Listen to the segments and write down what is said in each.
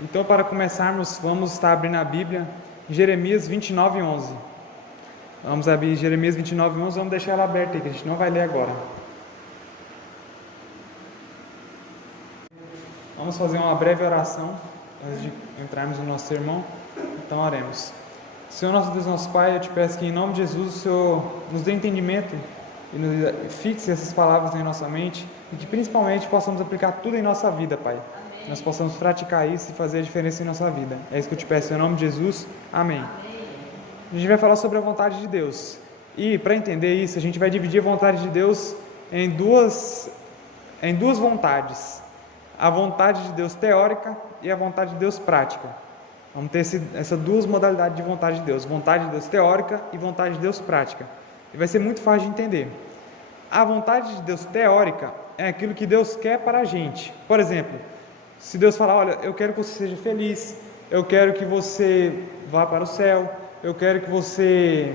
Então, para começarmos, vamos estar abrindo a Bíblia em Jeremias 29:11. Vamos abrir Jeremias 29:11, vamos deixar ela aberta aí, que a gente não vai ler agora. Vamos fazer uma breve oração antes de entrarmos no nosso sermão. Então, oremos. Senhor nosso Deus, nosso Pai, eu te peço que em nome de Jesus o Senhor nos dê entendimento e fixe essas palavras em nossa mente e que principalmente possamos aplicar tudo em nossa vida, Pai. Amém. Que nós possamos praticar isso e fazer a diferença em nossa vida. É isso que eu te peço em nome de Jesus. Amém. Amém. A gente vai falar sobre a vontade de Deus. E para entender isso, a gente vai dividir a vontade de Deus em duas vontades. A vontade de Deus teórica e a vontade de Deus prática. Vamos ter essas duas modalidades de vontade de Deus. Vontade de Deus teórica e vontade de Deus prática. E vai ser muito fácil de entender. A vontade de Deus teórica é aquilo que Deus quer para a gente. Por exemplo, se Deus falar, olha, eu quero que você seja feliz, eu quero que você vá para o céu, eu quero que você...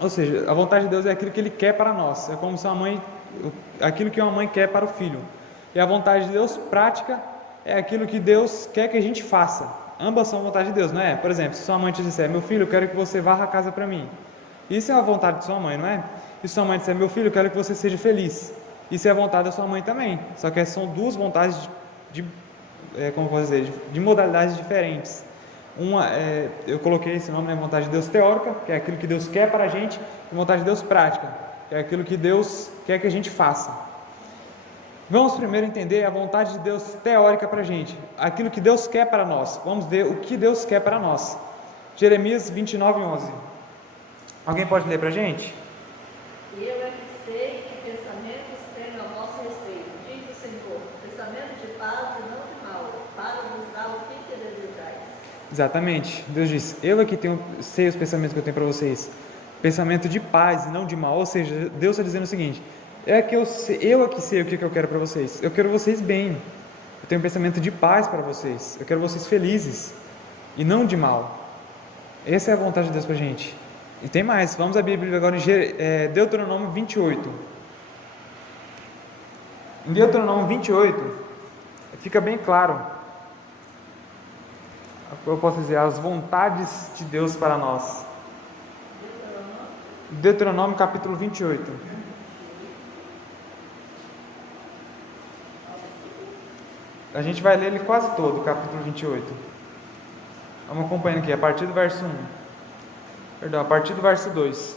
Ou seja, a vontade de Deus é aquilo que Ele quer para nós. É como se aquilo que uma mãe quer para o filho. E a vontade de Deus prática é aquilo que Deus quer que a gente faça. Ambas são vontade de Deus, não é? Por exemplo, se sua mãe te disser, meu filho, eu quero que você varra a casa para mim. Isso é a vontade de sua mãe, não é? E se sua mãe disser, meu filho, eu quero que você seja feliz. Isso é a vontade da sua mãe também. Só que são duas vontades de modalidades diferentes. Uma, eu coloquei esse nome, né? Vontade de Deus teórica, que é aquilo que Deus quer para a gente, e vontade de Deus prática, que é aquilo que Deus quer que a gente faça. Vamos primeiro entender a vontade de Deus teórica para a gente, aquilo que Deus quer para nós. Vamos ver o que Deus quer para nós. Jeremias 29:11. Alguém pode ler para a gente? Eu é que sei que pensamentos tenho a vosso respeito, diz o Senhor, pensamentos de paz e não de mal, para nos dar o fim que desejais. Exatamente. Deus diz, eu é que sei os pensamentos que eu tenho para vocês, pensamento de paz e não de mal. Ou seja, Deus está dizendo o seguinte, eu é que sei o que eu quero para vocês. Eu quero vocês bem. Eu tenho um pensamento de paz para vocês. Eu quero vocês felizes e não de mal. Essa é a vontade de Deus para a gente. E tem mais. Vamos abrir a Bíblia agora em Deuteronômio 28. Em Deuteronômio 28 fica bem claro, eu posso dizer, as vontades de Deus para nós. Deuteronômio capítulo 28. A gente vai ler ele quase todo, o capítulo 28. Vamos acompanhando aqui, a partir do verso 1. Perdão, a partir do verso 2.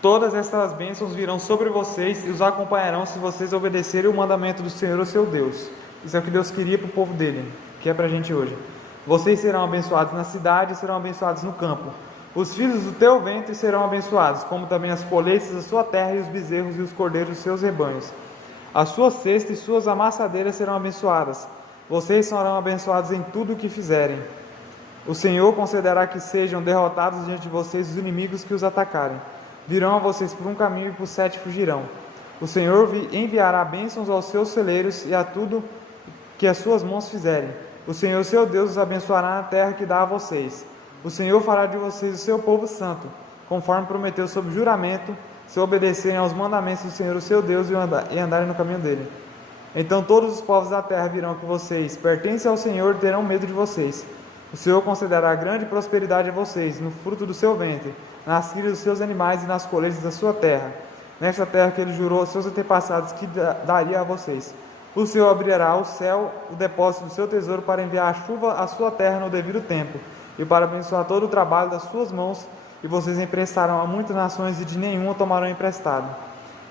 Todas estas bênçãos virão sobre vocês e os acompanharão se vocês obedecerem o mandamento do Senhor, o seu Deus. Isso é o que Deus queria para o povo dele, que é para a gente hoje. Vocês serão abençoados na cidade e serão abençoados no campo. Os filhos do teu ventre serão abençoados, como também as colheitas da sua terra e os bezerros e os cordeiros dos seus rebanhos. A sua cesta e suas amassadeiras serão abençoadas. Vocês serão abençoados em tudo o que fizerem. O Senhor concederá que sejam derrotados diante de vocês os inimigos que os atacarem. Virão a vocês por um caminho e por 7 fugirão. O Senhor enviará bênçãos aos seus celeiros e a tudo que as suas mãos fizerem. O Senhor, seu Deus, os abençoará na terra que dá a vocês. O Senhor fará de vocês o seu povo santo, conforme prometeu sob juramento, se obedecerem aos mandamentos do Senhor, o seu Deus, e andarem no caminho dele. Então todos os povos da terra virão que vocês pertencem ao Senhor e terão medo de vocês. O Senhor concederá grande prosperidade a vocês, no fruto do seu ventre, nas crias dos seus animais e nas colheitas da sua terra, nesta terra que ele jurou aos seus antepassados que daria a vocês. O Senhor abrirá o céu, o depósito do seu tesouro, para enviar a chuva à sua terra no devido tempo, e para abençoar todo o trabalho das suas mãos, e vocês emprestarão a muitas nações e de nenhuma tomarão emprestado.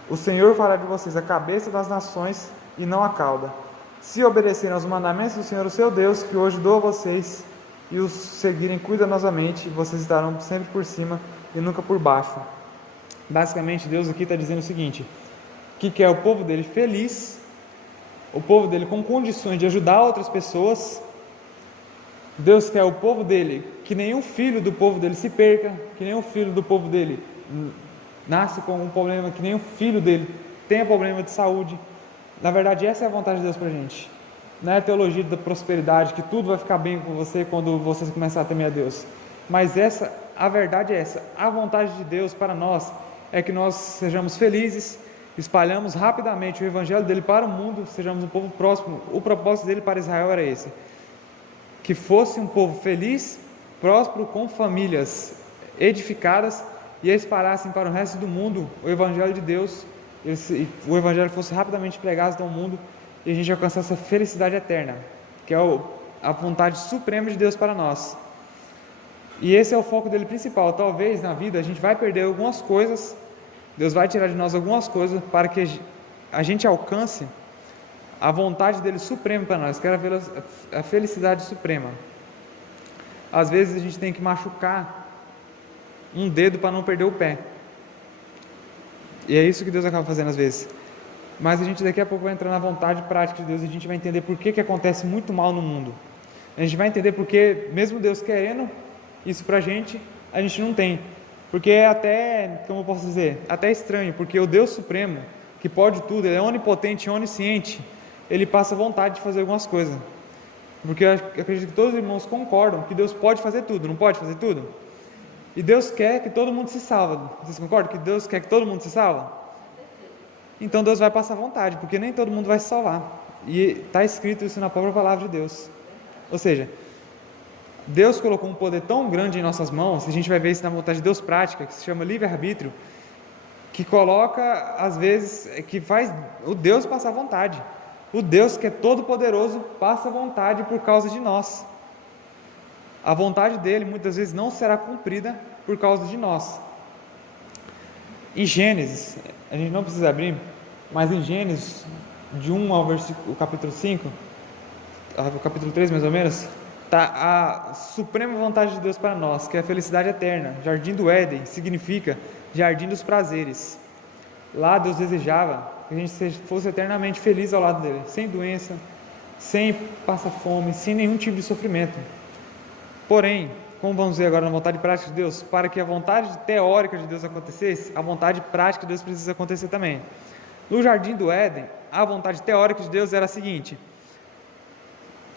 O Senhor fará de vocês a cabeça das nações e não a cauda. Se obedecerem aos mandamentos do Senhor, o seu Deus, que hoje dou a vocês, e os seguirem cuidadosamente, vocês estarão sempre por cima e nunca por baixo. Basicamente, Deus aqui está dizendo o seguinte, que quer o povo dele feliz, o povo dele com condições de ajudar outras pessoas. Deus quer o povo dele, que nenhum filho do povo dele se perca, que nenhum filho do povo dele nasce com um problema, que nenhum filho dele tenha problema de saúde. Na verdade, essa é a vontade de Deus para a gente. Não é a teologia da prosperidade, que tudo vai ficar bem com você quando você começar a temer a Deus. Mas a verdade é essa. A vontade de Deus para nós é que nós sejamos felizes, espalhamos rapidamente o evangelho dele para o mundo, sejamos um povo próximo. O propósito dele para Israel era esse. que fosse um povo feliz, próspero, com famílias edificadas, e espalhassem para o resto do mundo o Evangelho de Deus, e o Evangelho fosse rapidamente pregado ao mundo, e a gente alcançasse a felicidade eterna, que é a vontade suprema de Deus para nós. E esse é o foco dele principal. Talvez na vida a gente vai perder algumas coisas, Deus vai tirar de nós algumas coisas para que a gente alcance a vontade dele suprema para nós, que era a felicidade suprema. Às vezes a gente tem que machucar um dedo para não perder o pé, e é isso que Deus acaba fazendo às vezes. Mas a gente daqui a pouco vai entrar na vontade prática de Deus, e a gente vai entender por que acontece muito mal no mundo. A gente vai entender porque, mesmo Deus querendo isso pra gente não tem. Porque é até, como eu posso dizer, até estranho, porque o Deus Supremo, que pode tudo, ele é onipotente e onisciente, ele passa vontade de fazer algumas coisas. Porque eu acredito que todos os irmãos concordam que Deus pode fazer tudo, não pode fazer tudo? E Deus quer que todo mundo se salva. Vocês concordam que Deus quer que todo mundo se salva? Então Deus vai passar vontade, porque nem todo mundo vai se salvar. E está escrito isso na própria palavra de Deus. Ou seja, Deus colocou um poder tão grande em nossas mãos, e a gente vai ver isso na vontade de Deus prática, que se chama livre-arbítrio, que coloca, às vezes, que faz o Deus passar vontade. O Deus que é todo poderoso passa vontade por causa de nós. A vontade dele muitas vezes não será cumprida por causa de nós. Em Gênesis, a gente não precisa abrir, mas em Gênesis, de 1 ao versículo, capítulo 5, o capítulo 3 mais ou menos, está a suprema vontade de Deus para nós, que é a felicidade eterna. Jardim do Éden significa jardim dos prazeres. Lá Deus desejava que a gente fosse eternamente feliz ao lado dele, sem doença, sem passar fome, sem nenhum tipo de sofrimento. Porém, como vamos ver agora na vontade prática de Deus, para que a vontade teórica de Deus acontecesse, a vontade prática de Deus precisa acontecer também. No Jardim do Éden, a vontade teórica de Deus era a seguinte: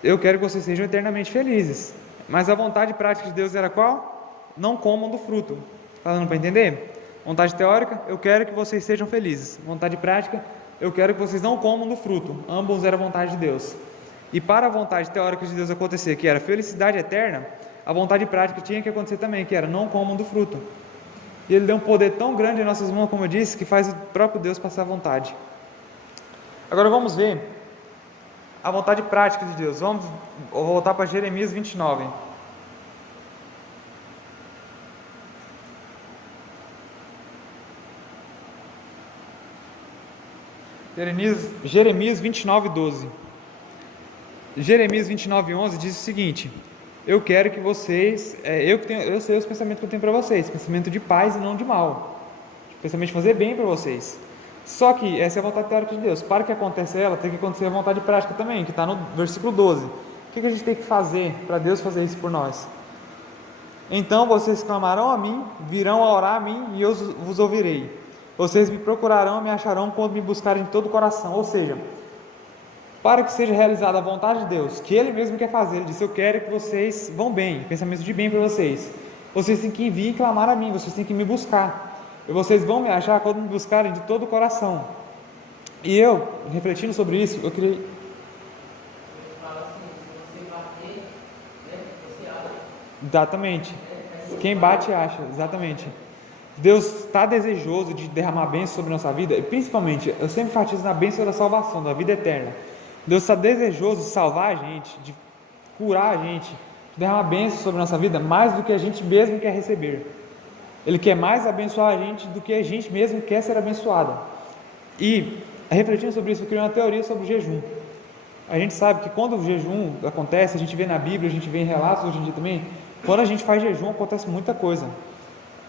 eu quero que vocês sejam eternamente felizes. Mas a vontade prática de Deus era qual? Não comam do fruto. Está dando para entender? Vontade teórica, eu quero que vocês sejam felizes. Vontade prática, eu quero que vocês não comam do fruto. Ambos eram a vontade de Deus. E para a vontade teórica de Deus acontecer, que era felicidade eterna, a vontade prática tinha que acontecer também, que era não comam do fruto. E ele deu um poder tão grande em nossas mãos, como eu disse, que faz o próprio Deus passar vontade. Agora vamos ver a vontade prática de Deus. Vamos voltar para Jeremias 29. Jeremias 29, 12. Jeremias 29, 11 diz o seguinte: eu quero que vocês, eu sei os pensamentos que eu tenho para vocês, pensamento de paz e não de mal, pensamento de fazer bem para vocês. Só que essa é a vontade teórica de Deus. Para que aconteça ela, tem que acontecer a vontade prática também, que está no versículo 12. O que a gente tem que fazer para Deus fazer isso por nós? Então vocês clamarão a mim, virão a orar a mim, e eu vos ouvirei. Vocês me procurarão e me acharão quando me buscarem de todo o coração. Ou seja, para que seja realizada a vontade de Deus, que Ele mesmo quer fazer, Ele disse: eu quero que vocês vão bem, pensamento de bem para vocês. Vocês têm que vir e clamar a mim, vocês têm que me buscar. E vocês vão me achar quando me buscarem de todo o coração. E eu, refletindo sobre isso, eu queria... Exatamente. Quem bate acha, exatamente. Deus está desejoso de derramar bênção sobre a nossa vida, e principalmente, eu sempre enfatizo na bênção da salvação, da vida eterna. Deus está desejoso de salvar a gente, de curar a gente, de derramar bênção sobre a nossa vida, mais do que a gente mesmo quer receber. Ele quer mais abençoar a gente do que a gente mesmo quer ser abençoado. E, refletindo sobre isso, eu criei uma teoria sobre o jejum. A gente sabe que quando o jejum acontece, a gente vê na Bíblia, a gente vê em relatos hoje em dia também, quando a gente faz jejum, acontece muita coisa.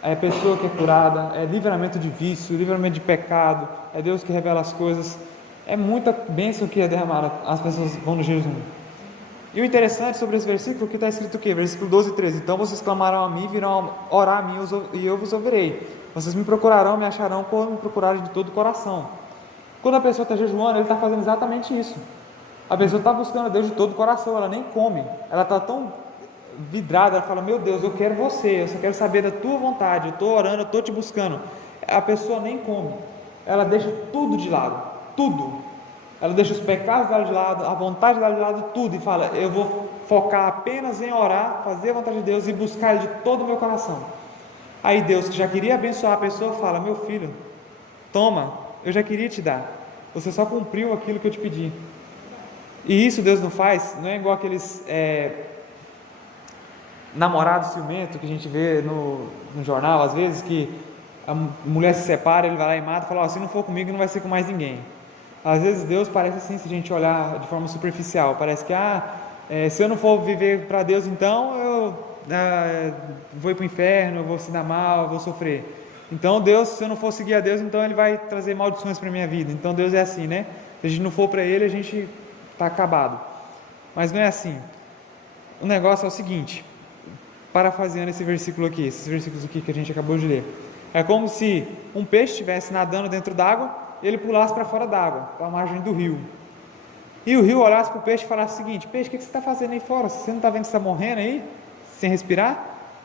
É a pessoa que é curada, é livramento de vício, livramento de pecado, é Deus que revela as coisas. É muita bênção que é derramada, as pessoas vão no jejum. E o interessante sobre esse versículo, que está escrito o quê? Versículo 12 e 13. Então vocês clamarão a mim, virão orar a mim, e eu vos ouvirei. Vocês me procurarão, me acharão quando me procurarem de todo o coração. Quando a pessoa está jejuando, ele está fazendo exatamente isso. A pessoa está buscando a Deus de todo o coração, ela nem come. Ela está tão vidrada, ela fala: meu Deus, eu quero você, eu só quero saber da tua vontade, eu estou orando, eu estou te buscando. A pessoa nem come, ela deixa tudo de lado, tudo. ela deixa os pecados dela de lado, a vontade dela de lado, tudo, e fala: eu vou focar apenas em orar, fazer a vontade de Deus e buscar Ele de todo o meu coração. Aí Deus, que já queria abençoar a pessoa, fala: meu filho, toma, eu já queria te dar, você só cumpriu aquilo que eu te pedi. E isso Deus não faz, não é igual aqueles namorados ciumentos que a gente vê no jornal, às vezes, que a mulher se separa, ele vai lá e mata e fala: se não for comigo, não vai ser com mais ninguém. Às vezes Deus parece assim, se a gente olhar de forma superficial, parece que se eu não for viver para Deus, então eu vou ir para o inferno, eu vou se dar mal, eu vou sofrer. Então Deus, se eu não for seguir a Deus, então Ele vai trazer maldições para a minha vida. Então Deus é assim, né? Se a gente não for para Ele, a gente está acabado. Mas não é assim. O negócio é o seguinte, parafraseando esse versículo aqui, esses versículos aqui que a gente acabou de ler, é como se um peixe estivesse nadando dentro d'água e ele pulasse para fora d'água, para a margem do rio, e o rio olhasse para o peixe e falasse o seguinte: peixe, o que você está fazendo aí fora? Você não está vendo que você está morrendo aí, sem respirar?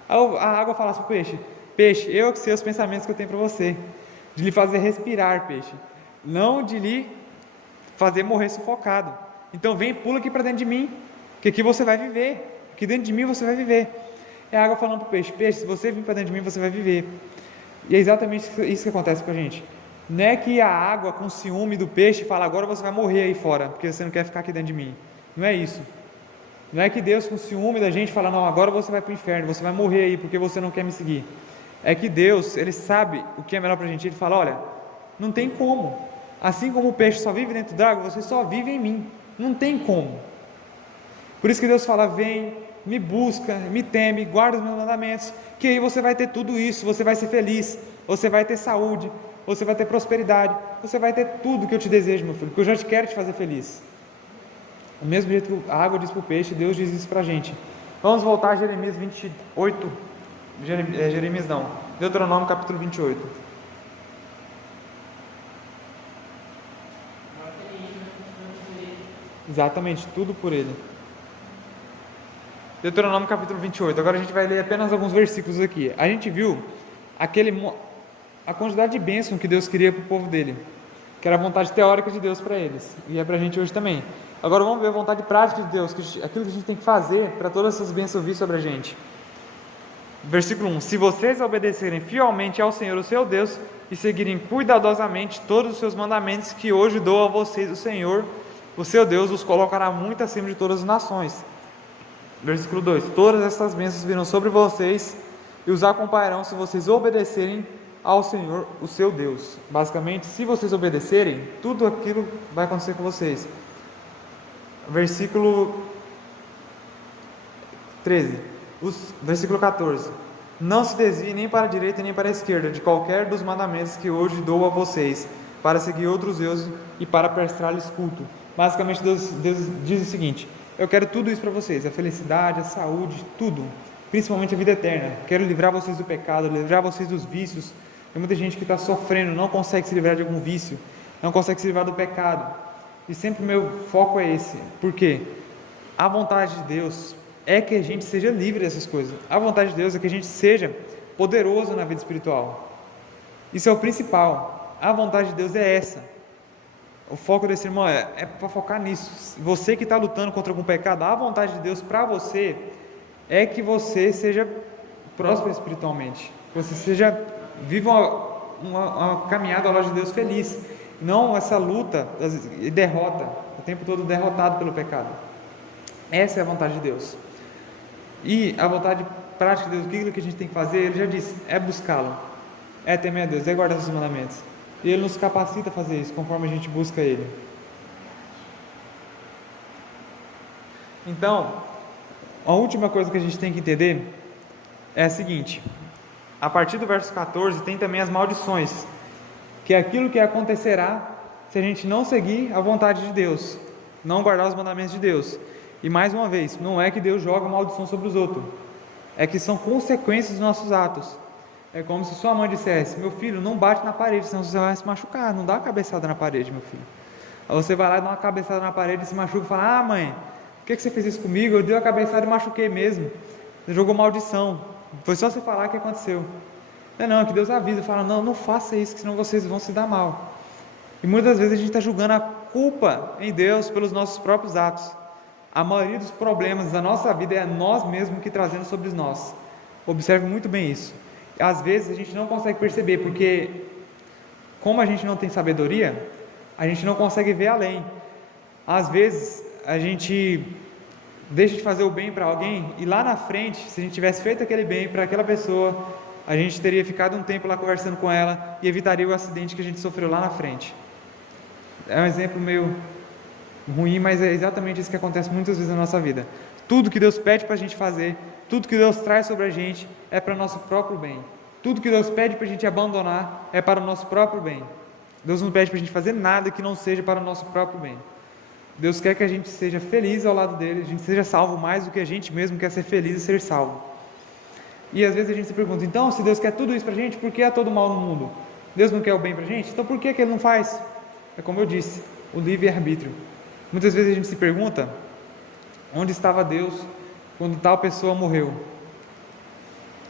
Aí a água falasse para o peixe: peixe, eu que sei os pensamentos que eu tenho para você, de lhe fazer respirar, peixe, não de lhe fazer morrer sufocado. Então vem e pula aqui para dentro de mim, que aqui você vai viver, aqui dentro de mim você vai viver. É a água falando para o peixe: peixe, se você vir para dentro de mim, você vai viver. E é exatamente isso que acontece com a gente. Não é que a água com ciúme do peixe fala: agora você vai morrer aí fora, porque você não quer ficar aqui dentro de mim. Não é isso. Não é que Deus com ciúme da gente fala: não, agora você vai para o inferno, você vai morrer aí porque você não quer me seguir. É que Deus, Ele sabe o que é melhor para a gente. Ele fala: olha, não tem como. Assim como o peixe só vive dentro d'água, você só vive em mim. Não tem como. Por isso que Deus fala: vem, me busca, me teme, guarda os meus mandamentos, que aí você vai ter tudo isso, você vai ser feliz, você vai ter saúde, você vai ter prosperidade, você vai ter tudo que eu te desejo, meu filho, porque eu já te quero te fazer feliz. Do mesmo jeito que a água diz para o peixe, Deus diz isso para a gente. Vamos voltar a Jeremias 28, Deuteronômio capítulo 28. Exatamente, tudo por Ele. Deuteronômio capítulo 28, agora a gente vai ler apenas alguns versículos aqui. A gente viu a quantidade de bênção que Deus queria para o povo dele, que era a vontade teórica de Deus para eles, e é para a gente hoje também. Agora vamos ver a vontade prática de Deus, aquilo que a gente tem que fazer para todas essas bênçãos vir sobre a gente. Versículo 1: se vocês obedecerem fielmente ao Senhor, o seu Deus, e seguirem cuidadosamente todos os seus mandamentos que hoje dou a vocês, o Senhor, o seu Deus, os colocará muito acima de todas as nações. Versículo 2: todas essas bênçãos virão sobre vocês e os acompanharão se vocês obedecerem ao Senhor, o seu Deus. Basicamente, se vocês obedecerem, tudo aquilo vai acontecer com vocês. Versículo 13, versículo 14: não se desviem nem para a direita nem para a esquerda de qualquer dos mandamentos que hoje dou a vocês, para seguir outros deuses e para prestar-lhes culto. Basicamente, Deus diz o seguinte: eu quero tudo isso para vocês, a felicidade, a saúde, tudo, principalmente a vida eterna. Quero livrar vocês do pecado, livrar vocês dos vícios. Tem muita gente que está sofrendo, não consegue se livrar de algum vício, não consegue se livrar do pecado, e sempre o meu foco é esse. Por quê? A vontade de Deus é que a gente seja livre dessas coisas. A vontade de Deus é que a gente seja poderoso na vida espiritual. Isso é o principal. A vontade de Deus é essa. O foco desse irmão é para focar nisso. Você que está lutando contra algum pecado, a vontade de Deus para você é que você seja próspero espiritualmente, que você viva uma caminhada ao lado de Deus feliz, não essa luta e derrota, o tempo todo derrotado pelo pecado. Essa é a vontade de Deus. E a vontade prática de Deus, aquilo que a gente tem que fazer, Ele já disse, é buscá-lo, é temer a Deus, é guardar os mandamentos. E Ele nos capacita a fazer isso, conforme a gente busca Ele. Então, a última coisa que a gente tem que entender é a seguinte: a partir do verso 14 tem também as maldições, que é aquilo que acontecerá se a gente não seguir a vontade de Deus, não guardar os mandamentos de Deus. E mais uma vez, não é que Deus joga maldição sobre os outros, é que são consequências dos nossos atos. É como se sua mãe dissesse: meu filho, não bate na parede, senão você vai se machucar, não dá uma cabeçada na parede, meu filho. Aí você vai lá e dá uma cabeçada na parede e se machuca e fala: ah, mãe, por que você fez isso comigo? Eu dei a cabeçada e machuquei mesmo, você jogou maldição, foi só você falar que aconteceu. Não, é que Deus avisa, fala: não faça isso, senão vocês vão se dar mal. E muitas vezes a gente está julgando a culpa em Deus pelos nossos próprios atos. A maioria dos problemas da nossa vida é nós mesmos que trazemos sobre nós. Observe muito bem isso. Às vezes a gente não consegue perceber, porque como a gente não tem sabedoria, a gente não consegue ver além. Às vezes a gente deixa de fazer o bem para alguém e lá na frente, se a gente tivesse feito aquele bem para aquela pessoa, a gente teria ficado um tempo lá conversando com ela e evitaria o acidente que a gente sofreu lá na frente. É um exemplo meio ruim, mas é exatamente isso que acontece muitas vezes na nossa vida. Tudo que Deus pede para a gente fazer, tudo que Deus traz sobre a gente é para o nosso próprio bem. Tudo que Deus pede para a gente abandonar é para o nosso próprio bem. Deus não pede para a gente fazer nada que não seja para o nosso próprio bem. Deus quer que a gente seja feliz ao lado dele, a gente seja salvo mais do que a gente mesmo quer ser feliz e ser salvo. E às vezes a gente se pergunta, então, se Deus quer tudo isso para a gente, por que há todo mal no mundo? Deus não quer o bem para a gente? Então por que Ele não faz? É como eu disse, o livre-arbítrio. Muitas vezes a gente se pergunta, onde estava Deus quando tal pessoa morreu?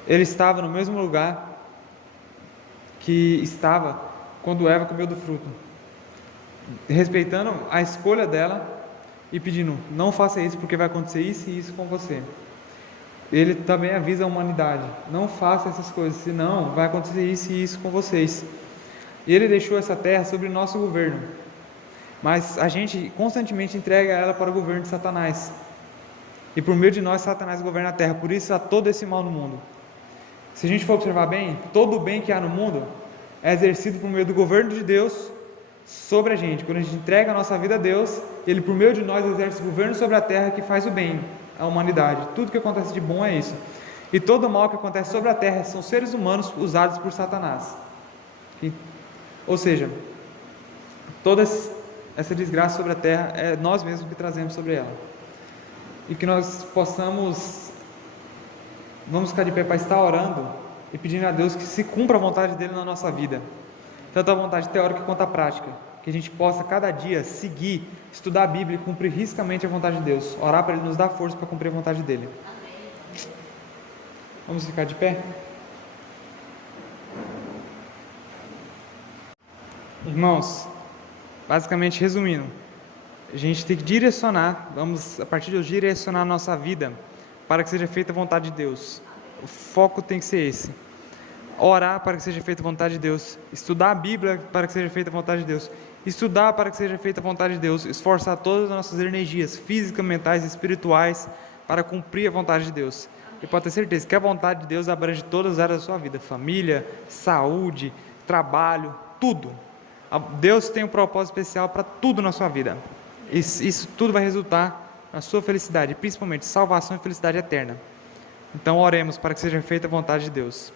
Ele estava no mesmo lugar que estava quando Eva comeu do fruto, respeitando a escolha dela e pedindo, não faça isso porque vai acontecer isso e isso com você. Ele também avisa a humanidade, não faça essas coisas, senão vai acontecer isso e isso com vocês. E Ele deixou essa terra sobre nosso governo, mas a gente constantemente entrega ela para o governo de Satanás, e por meio de nós Satanás governa a terra, por isso há todo esse mal no mundo. Se a gente for observar bem, todo o bem que há no mundo é exercido por meio do governo de Deus sobre a gente. Quando a gente entrega a nossa vida a Deus, Ele por meio de nós exerce o governo sobre a terra que faz o bem à humanidade. Tudo que acontece de bom é isso. E todo o mal que acontece sobre a terra são seres humanos usados por Satanás. Ou seja, toda essa desgraça sobre a terra é nós mesmos que trazemos sobre ela. E que nós possamos, vamos ficar de pé para estar orando e pedindo a Deus que se cumpra a vontade dEle na nossa vida, tanto a vontade teórica quanto a prática, que a gente possa cada dia seguir, estudar a Bíblia e cumprir riscamente a vontade de Deus, orar para Ele nos dar força para cumprir a vontade dEle. Vamos ficar de pé? Irmãos, basicamente resumindo, a gente tem que direcionar, vamos a partir de hoje direcionar a nossa vida para que seja feita a vontade de Deus. O foco tem que ser esse. Orar para que seja feita a vontade de Deus, estudar a Bíblia para que seja feita a vontade de Deus, estudar para que seja feita a vontade de Deus, esforçar todas as nossas energias físicas, mentais e espirituais para cumprir a vontade de Deus. E pode ter certeza que a vontade de Deus abrange todas as áreas da sua vida, família, saúde, trabalho, tudo. Deus tem um propósito especial para tudo na sua vida. Isso tudo vai resultar na sua felicidade, principalmente salvação e felicidade eterna. Então oremos para que seja feita a vontade de Deus.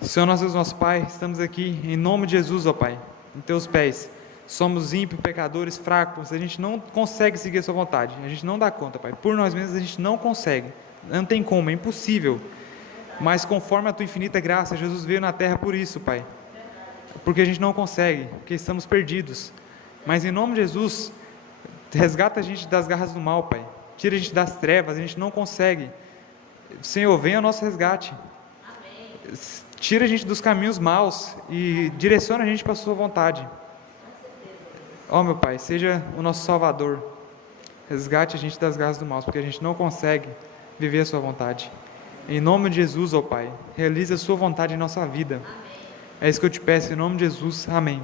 Senhor nosso Deus, nosso Pai, estamos aqui em nome de Jesus, ó Pai, em Teus pés. Somos ímpios, pecadores, fracos, a gente não consegue seguir a Sua vontade, a gente não dá conta, Pai, por nós mesmos a gente não consegue, não tem como, é impossível. Mas conforme a Tua infinita graça, Jesus veio na terra por isso, Pai, porque a gente não consegue, porque estamos perdidos. Mas em nome de Jesus, resgata a gente das garras do mal, Pai, tira a gente das trevas, a gente não consegue. Senhor, venha ao nosso resgate. Amém. Tira a gente dos caminhos maus e direciona a gente para a Sua vontade. Ó meu Pai, seja o nosso Salvador. Resgate a gente das garras do mal, porque a gente não consegue viver a Sua vontade. Em nome de Jesus, ó Pai, realize a Sua vontade em nossa vida. Amém. É isso que eu te peço, em nome de Jesus. Amém.